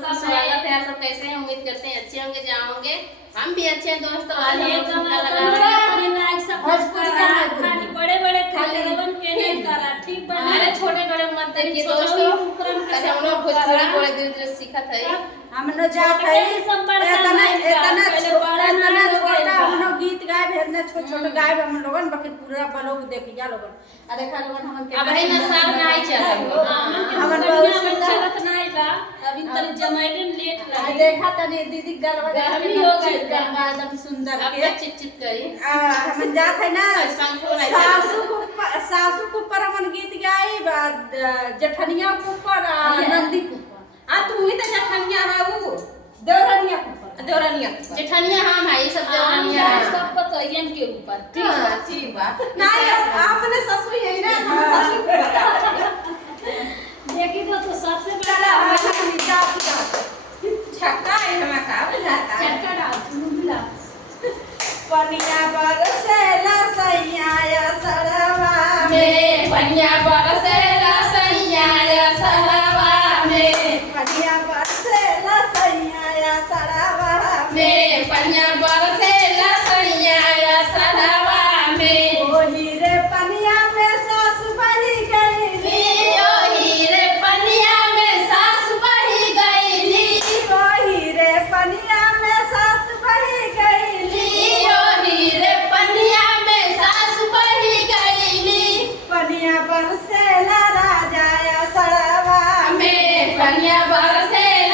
दोस्तों, स्वागत है आप सब। कैसे हैं? उम्मीद करते हैं अच्छे होंगे, जाओगे हम भी अच्छे हैं दोस्तों। आज हम झुमका लगा रहे हैं। बड़े बड़े खालेवन के नहीं करा ठीक बना। अरे छोटे बड़े मत देखिए दोस्तों, हम लोग भोजपुरी बोले धीरे धीरे सीखत है। हम लोग जात है इतना छोटा हम लोग गीत गाए भेजने छोटे छोटे गाए हम लोगन बाकी पूरा ब्लॉग देख जा लोगन। अरे खा लोगन हम के अब है ना साल नहीं चल हमन बहुत चलत नहीं बा अभी तक जमाइले लेट लगे। देखा तनी दीदी गलवा गर्मी हो गई गलवा एकदम सुंदर अब के चिपचिप करी। हम जात है ना सासू के ऊपर हमन गीत गाई जेठनिया के ऊपर नंदी के ऊपर। तू ही तो जठनिया है वो देवरनिया के ऊपर देवरानिया जेठनिया हम है, ये सब देवरानिया है। सब पतयन के ऊपर ठीक बा नहीं आपने ससुर यही ना हम ससुर को बता देखी तो सबसे चला बड़ा हम छक्का है हमारा का बुझाता है चक्कर डाल पनिया बरसेला सैया सरवा में पनिया बरसेला सैया सरवा में, पनिया बरसेला सैया सरवा में पनिया बरसेला सैया सरवा में। ओही रे पनिया में सास बही गईली ओही रे पनिया में सास बही गईली, ओही रे पनिया में सास बही गईली ओही रे पनिया में सास बही गईली। पनिया बरसेला राजा सरवा में पनिया बरसेला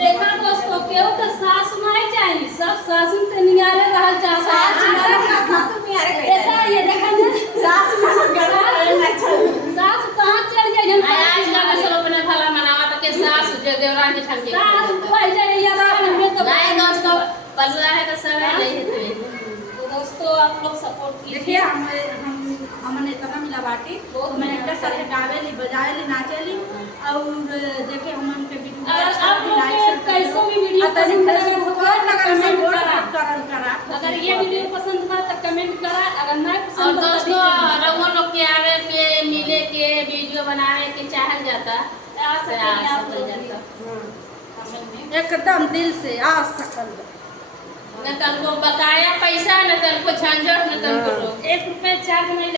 देखा दोस्तों केहू के सास नहीं चाहिए, सब सासुन से नियारे रहल चाहता है। सास ननद का सासु मियारे देखा ये देखा ना सास ननद का सास कहाँ चल जाए हम आज का सब अपने भला मनावा तो के सास जो देवरान के ठंडे सास कोई जाए या सास में तो नहीं दोस्तों पलुआ है तो सब है नहीं है तो दोस्तों आप लोग सपोर्ट देखिए कीजिए। हमने इतना मिला बाटी तो मैंने एक साथ गावे ली बजाए ली नाचे ली और देखे हमन के वीडियो आप लोग के कैसो भी वीडियो पसंद लगे तो कमेंट करा। अगर ये वीडियो पसंद बा तो कमेंट करा, अगर नहीं और पसंद बा दोस्तों रवो लोग के आवे के मिले के वीडियो बनाने के चाहल जाता आ सकते हैं आप लोग भी। जाता एकदम दिल से आ सकल न तन को बकाया पैसा न तन को झंझट न तन को ₹1 चार्ज नहीं